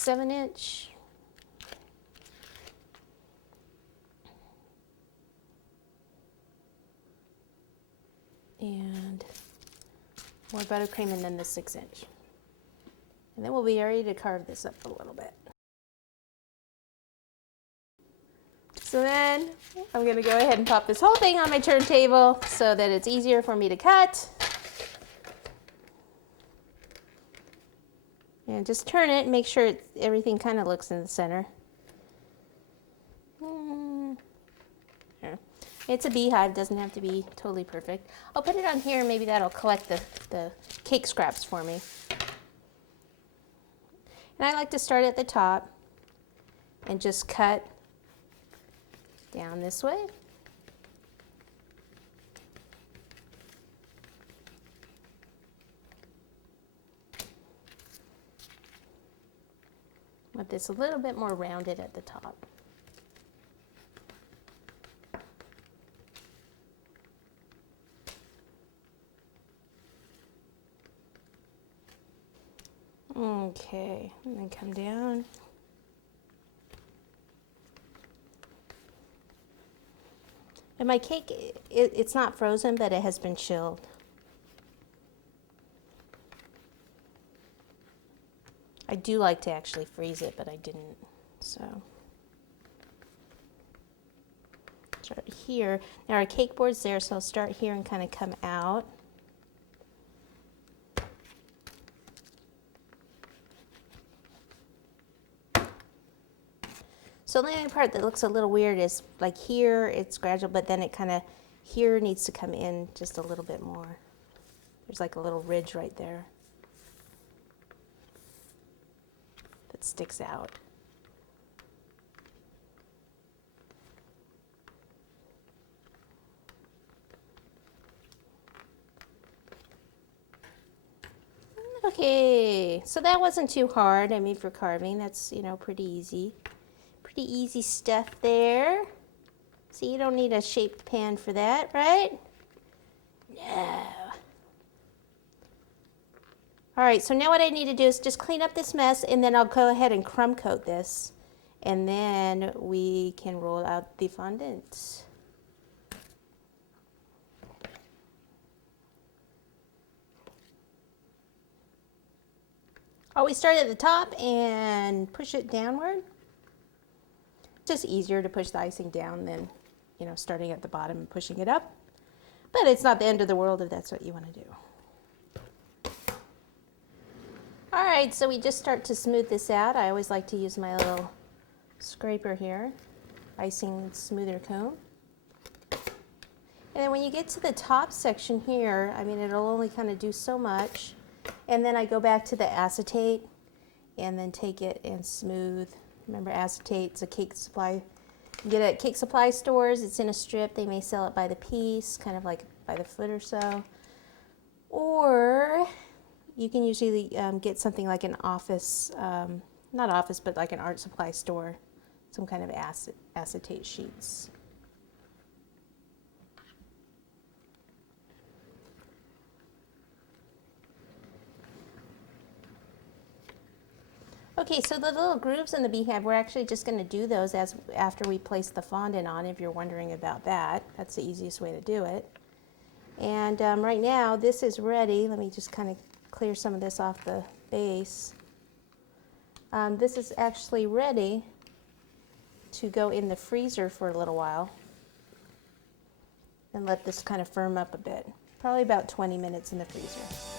7-inch. And more buttercream and then the 6-inch. And then we'll be ready to carve this up a little bit. So then I'm going to go ahead and pop this whole thing on my turntable so that it's easier for me to cut. And just turn it and make sure everything kind of looks in the center. Here. It's a beehive, doesn't have to be totally perfect. I'll put it on here, maybe that'll collect the cake scraps for me. And I like to start at the top and just cut down this way. Want this a little bit more rounded at the top. Okay, and then come down. And my cake, it's not frozen, but it has been chilled. I do like to actually freeze it, but I didn't, so. Start here. Now our cake board's there, so I'll start here and kind of come out. So the only part that looks a little weird is like here it's gradual, but then it kind of here needs to come in just a little bit more. There's like a little ridge right there that sticks out. Okay, so that wasn't too hard. I mean, for carving, that's, you know, pretty easy. Pretty easy stuff there. So you don't need a shaped pan for that, right? No. All right, so now what I need to do is just clean up this mess, and then I'll go ahead and crumb coat this, and then we can roll out the fondant. Always start at the top and push it downward. Just easier to push the icing down than, you know, starting at the bottom and pushing it up. But it's not the end of the world if that's what you want to do. All right, so we just start to smooth this out. I always like to use my little scraper here, icing smoother comb. And then when you get to the top section here, I mean, it'll only kind of do so much. And then I go back to the acetate and then take it and smooth. Remember, acetate's a cake supply. You get it at cake supply stores. It's in a strip. They may sell it by the piece, kind of like by the foot or so. Or you can usually get something like an office, not office, but like an art supply store, some kind of acetate sheets. Okay, so the little grooves in the beehive, we're actually just going to do those after we place the fondant on, if you're wondering about that. That's the easiest way to do it. And right now, this is ready. Let me just kind of clear some of this off the base. This is actually ready to go in the freezer for a little while and let this kind of firm up a bit. Probably about 20 minutes in the freezer.